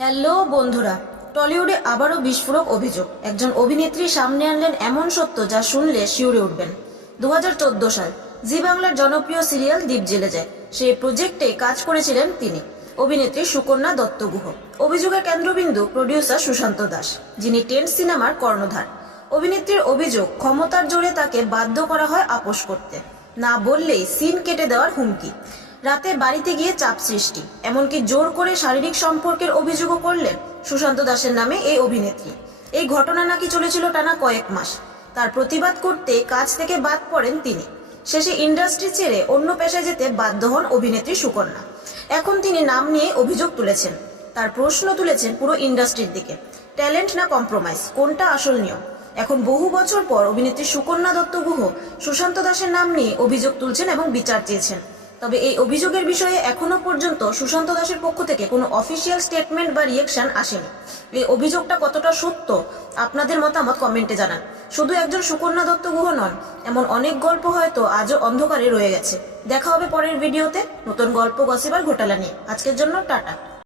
Hello বন্ধুরা, টলিউডে আবারও বিস্ফোরক অভিযোগ। একজন অভিনেত্রী সামনে আনলেন এমন সত্য যা শুনলে শিউরে উঠবেন। 2014 সাল জি বাংলার জনপ্রিয় সিরিয়াল দ্বীপ জেলে যায়, সেই প্রজেক্টে কাজ করেছিলেন তিনি, অভিনেত্রী সুকন্যা দত্ত গুহ। অভিযোগের কেন্দ্রবিন্দু প্রডিউসার সুশান্ত দাস, যিনি 10 সিনেমার কর্ণধার। অভিনেত্রীর অভিযোগ, ক্ষমতার জোরে তাকে বাধ্য করা হয় আপোষ করতে, না বললেই সিন কেটে দেওয়ার হুমকি, রাতে বাড়িতে গিয়ে চাপ সৃষ্টি, এমনকি জোর করে শারীরিক সম্পর্কের অভিযোগও করলেন সুশান্ত দাসের নামে এই অভিনেত্রী। এই ঘটনা নাকি চলেছিল টানা কয়েক মাস। তার প্রতিবাদ করতে কাজ থেকে বাদ পড়েন তিনি। শেষে ইন্ডাস্ট্রি ছেড়ে অন্য পেশায় যেতে বাধ্য হন অভিনেত্রী সুকন্যা। এখন তিনি নাম নিয়ে অভিযোগ তুলেছেন। তার প্রশ্ন তুলেছেন পুরো ইন্ডাস্ট্রির দিকে, ট্যালেন্ট না কম্প্রোমাইজ, কোনটা আসল নিয়ম? এখন বহু বছর পর অভিনেত্রী সুকন্যা দত্ত গুহ সুশান্ত দাসের নাম নিয়ে অভিযোগ তুলছেন এবং বিচার চেয়েছেন। তবে এই অভিযোগের বিষয়ে এখনো পর্যন্ত সুশান্ত দাসের পক্ষ থেকে কোনো অফিসিয়াল স্টেটমেন্ট বা রিয়েকশন আসেনি। এই অভিযোগটা কতটা সত্য, আপনাদের মতামত কমেন্টে জানান। শুধু একজন সুকন্যা দত্ত গুহ নন, এমন অনেক গল্প হয়তো আজও অন্ধকারে রয়ে গেছে। দেখা হবে পরের ভিডিওতে নতুন গল্প, গসিপ আর ঘোটালা নিয়ে। আজকের জন্য টাটা।